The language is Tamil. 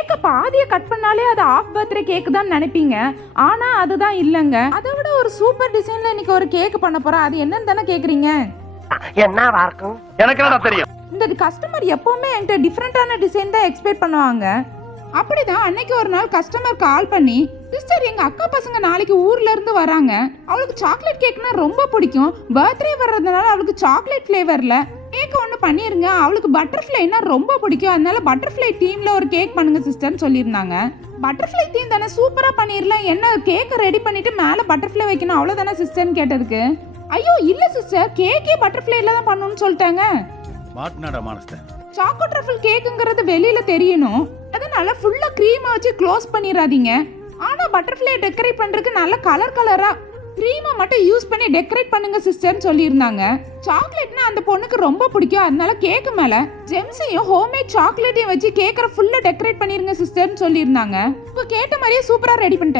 கேக்க பாதியை கட் பண்ணாலே அது ஆஃப் பர்த்டே கேக் தான் நினைப்பீங்க. ஆனா அதுதான் இல்லங்க. அதை விட ஒரு சூப்பர் டிசைன்ல இன்னைக்கு ஒரு கேக் பண்ண போறேன். அது என்னன்னு தானே கேக்குறீங்க? என்னவா இருக்கும்? எனக்கு என்ன தெரியும். இந்த கஸ்டமர் எப்பவுமே என்கிட்ட டிஃப்ரெண்டான டிசைன் தான் எக்ஸ்பெக்ட் பண்ணுவாங்க. அப்படிதான் அன்னைக்கு ஒரு நாள் கஸ்டமர் கால் பண்ணி, சிஸ்டர் எங்க அக்கா பசங்க நாளைக்கு ஊர்ல இருந்து வராங்க, அவளுக்கு சாக்லேட் கேக்னா ரொம்ப பிடிக்கும், பர்த்டே வர்றதுனால அவளுக்கு சாக்லேட் ஃபிளேவர்ல கேக் ஒன்று பண்ணிருங்க, அவளுக்கு பட்டர்ஃப்ளைனா ரொம்ப பிடிக்கும், அதனால பட்டர்ஃப்ளை தீம்ல ஒரு கேக் பண்ணுங்க சிஸ்டர்னு சொல்லியிருந்தாங்க. பட்டர்ஃப்ளை தீம் தானே, சூப்பரா பண்ணிடலாம், என்ன கேக்கை ரெடி பண்ணிட்டு மேலே பட்டர்ஃப்ளை வைக்கணும் அவ்வளோதானே சிஸ்டர்னு கேட்டதுக்கு, ஐயோ இல்ல சிஸ்டர் கேக்கே பட்டர்ஃப்ளைல தான் பண்ணணும்னு சொல்லிட்டாங்க. சாக்கோ ட்ரஃபிள் கேக்குங்கிறது வெளியில தெரியணும், அதனால ஃபுல்லா க்ரீமை வச்சு க்ளோஸ் பண்ணிடாதீங்க. ஆனா பட்டர்ஃப்ளை டெக்கரேட் பண்றதுக்கு நல்ல கலர் கலரா க்ரீமை மட்டும் யூஸ் பண்ணி டெக்கரேட் பண்ணுங்க சிஸ்டர்னு சொல்லியிருந்தாங்க. சாக்லேட்னா அந்த பொண்ணுக்கு ரொம்ப பிடிக்கும், அதனால கேக்கு மேல ஜெம்ஸையும் ஹோம்மேட் சாக்லேட்டையும் வச்சு கேக்கரை ஃபுல்லா டெக்கரேட் பண்ணிருங்க சிஸ்டர்னு சொல்லியிருந்தாங்க. இப்போ கேட்ட மாதிரியே சூப்பரா ரெடி பண்ணிட்டேன்.